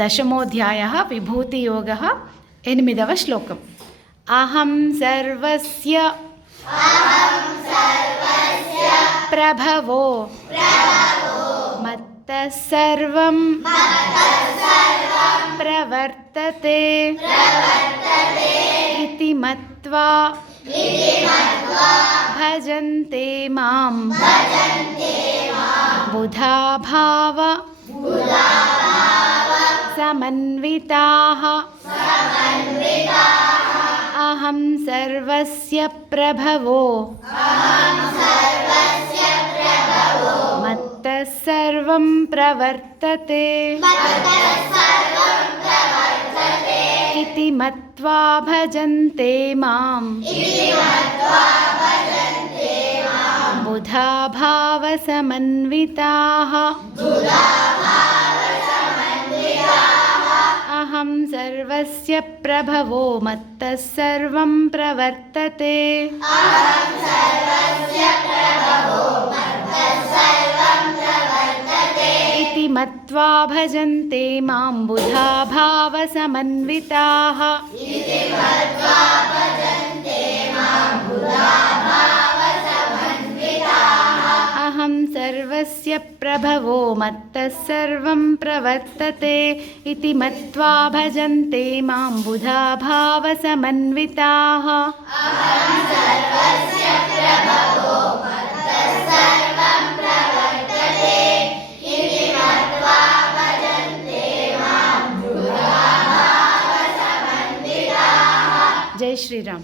दशमोऽध्यायः विभूतियोगः 8వ श्लोकम्। अहं सर्वस्य प्रभवो मत्तः सर्वं प्रवर्तते इति मत्वा भजन्ते मां बुधा भाव समन्विताः। अहं सर्वस्य प्रभवो मत्तः सर्वं प्रवर्तते इति मत्वा भजन्ते मां बुधा भाव समन्विताः। अहं सर्वस्य प्रभवो मत्तः सर्वं प्रवर्तते इति मत्वा भजन्ते मां बुधा भाव समन्विताः। अहं सर्वस्य प्रभवो मत्तः सर्वं प्रवर्तते इति मत्वा भजन्ते मां बुधा भाव समन्विताः। जय श्री राम।